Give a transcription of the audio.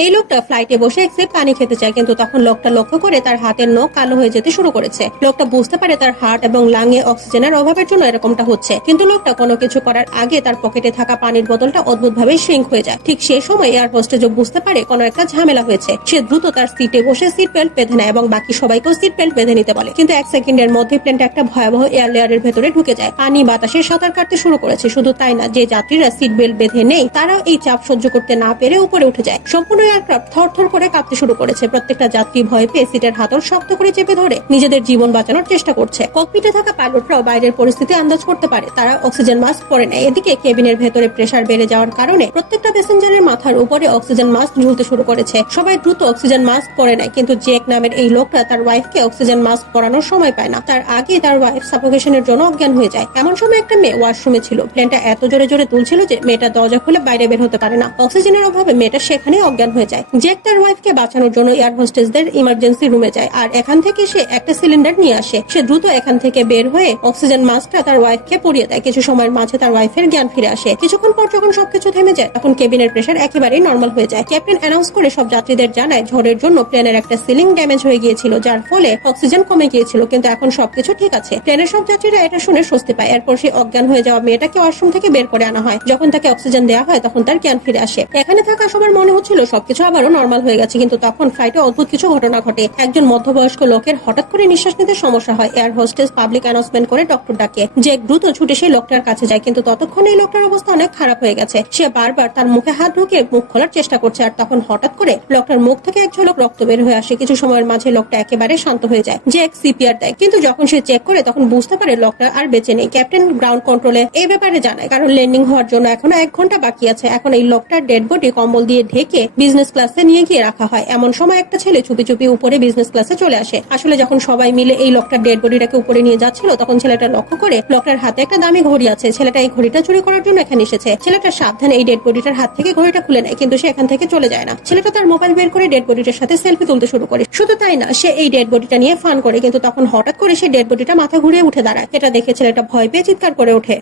এই লোকটা ফ্লাইটে বসে এক সিপ পানি খেতে চায়, কিন্তু তখন লোকটা লক্ষ্য করে তার হাতের নখ কালো হয়ে যেতে শুরু করেছে। লোকটা বুঝতে পারে তার হার্ট এবং লাঙে অক্সিজেনের অভাবের জন্য এরকমটা হচ্ছে, কিন্তু লোকটা কোনো কিছু করার আগে তার পকেটে থাকা পানির বোতলটা অদ্ভুতভাবে শ্রিঙ্ক হয়ে যায়। ঠিক সেই সময় এয়ার হোস্টেজও বুঝতে পারে কোনো একটা ঝামেলা হয়েছে। সে দ্রুত তার সিটে বসে সিট বেল্ট বেঁধে নেয় এবং বাকি সবাইকেও সিট বেল্ট বেঁধে নিতে বলে, কিন্তু 1 সেকেন্ডের মধ্যে প্লেনটা একটা ভয়াবহ এয়ার লেয়ারের ভেতরে ঢুকে যায়। পানি বাতাসে সাঁতার কাটতে শুরু করেছে। শুধু তাই না, যে যাত্রীরা সিট বেল্ট বেঁধে নেই তারাও এই চাপ সহ্য করতে না পেরে উপরে উঠে যায়। সম্পূর্ণ এয়ারক্রাফট থরথর করে কাঁপতে শুরু করেছে। প্রত্যেকটা যাত্রী ভয় পেয়ে সিটের হাতল শক্ত করে চেপে ধরে নিজেদের জীবন বাঁচানোর চেষ্টা করছে। ককপিটে থাকা পাইলটরাও বাইরের পরিস্থিতি আন্দাজ করতে পারে। তারা অক্সিজেন মাস্ক পরে নেয়। এদিকে কেবিনের ভেতরে প্রেসার বেড়ে যাওয়ার কারণে প্রত্যেকটা প্যাসেঞ্জারের মাথার উপরে অক্সিজেন মাস্ক ঝুলতে শুরু করেছে। সবাই দ্রুত অক্সিজেন মাস্ক পরে নেয়, কিন্তু জেক নামের এই লোকটা তার ওয়াইফকে অক্সিজেন মাস্ক পরানোর সময় পায় না। তার আগে তার ওয়াইফ সাফোকেশনের জন্য অজ্ঞান হয়ে যায়। এমন সময় একটা মেয়ে ওয়াশরুমে ছিল। প্লেনটা এত জোরে জোরে তুলছিল যে মেয়েটা দরজা খুলে বাইরে বের হতে পারে না। অক্সিজেনের অভাবে মেয়েটা সেখানে অজ্ঞান হয়ে যায়। জেক তার ওয়াইফকে বাঁচানোর জন্য এয়ার হোস্টেসদের ইমার্জেন্সি রুমে যায় আর এখান থেকে সে একটা সিলিন্ডার নিয়ে আসে। সে দ্রুত এখান থেকে বের হয়ে অক্সিজেন মাস্কটা তার ওয়াইফকে পরিয়ে দেয়। কিছু সময়ের মাঝে তার ওয়াইফের জ্ঞান ফিরে আসে। কিছুক্ষণ পর যখন সবকিছু থেমে যায় তখন কেবিনের প্রেসার একেবারেই নর্মাল হয়ে যায়। ক্যাপ্টেন অ্যানাউন্স করে সব যাত্রীদের জানায় ঝড়ের জন্য প্লেনের একটা সিলিং ড্যামেজ হয়ে গিয়েছিল, যার ফলে অক্সিজেন কমে গিয়েছিল, কিন্তু এখন সবকিছু ঠিক আছে। প্লেনের সব যাত্রীরা এটা শুনে স্বস্তি পায়। এরপর সে অজ্ঞান হয়ে যাওয়া মেয়েটাকে ওয়াশরুম থেকে বের করে আনা হয়। যখন তাকে অক্সিজেন দেওয়া হয় তখন তার জ্ঞান ফিরে আসে। এখানে থাকা সবার মনে হচ্ছিল সবকিছু আবারও নর্মাল হয়ে গেছে, কিন্তু তখন ফ্লাইটে অদ্ভুত কিছু ঘটনা ঘটে। একজন মধ্যবয়স্ক লোকের হঠাৎ করে নিঃশ্বাস নিতে সমস্যা হয়। এয়ার হোস্টেস পাবলিক অ্যানাউন্সমেন্ট করে ডক্টর ডাকে। যে দ্রুত ছুটে সেই লোকটার কাছে যায়, কিন্তু ততক্ষণে এই লোকটার অবস্থা অনেক খারাপ হয়ে গেছে। সে বারবার তার মুখে হাত ঢুকিয়ে মুখ খোলার চেষ্টা করছে, আর তখন হঠাৎ করে লোকটার মুখ থেকে এক ঝলক রক্ত বের হয়ে আসে। কিছু সময়ের মাঝে লোকটা একেবারে শান্ত হয়ে যায়। যে এক সিপিআর দেয়, কিন্তু যখন সে চেক করে তখন বুঝতে পারে লোকটা আর বেঁচে নেই। ক্যাপ্টেন গ্রাউন্ড কন্ট্রোলে এই ব্যাপারে জানায়, কারণ ল্যান্ডিং হওয়ার জন্য এখনো 1 ঘন্টা বাকি আছে। এখন এই লোকটার ডেড বডি কম্বল দিয়ে ঢেকে বিজনেস ক্লাসে নিয়ে গিয়ে রাখা হয়। এমন সময় একটা ছেলে চুপি চুপি উপরে বিজনেস ক্লাসে চলে আসে। আসলে যখন সবাই মিলে এই লোকটার ডেড বডিটাকে উপরে নিয়ে যাচ্ছিল তখন ছেলেটা লক্ষ্য করে লোকটার হাতে একটা দামি ঘড়ি আছে। ছেলেটা এই ঘড়িটা চুরি করার জন্য এখানে এসেছে। ছেলেটা সাবধানে এই ডেড বডিটার হাত থেকে ঘড়িটা খুলে নেয়, কিন্তু সে এখান থেকে চলে যায় না। ছেলেটা তার মোবাইল বের করে ডেড বডিটার সাথে সেলফি তুলতে শুরু করে। শুধু তাই না, সে এই ডেড বডিটা নিয়ে ফান করে, কিন্তু তখন হঠাৎ করে সে ডেড বডিটা মাথা ঘুরিয়ে উঠে দাঁড়ায়। এটা দেখে ছেলেটা ভয় পেয়ে চিৎকার করে ওঠে।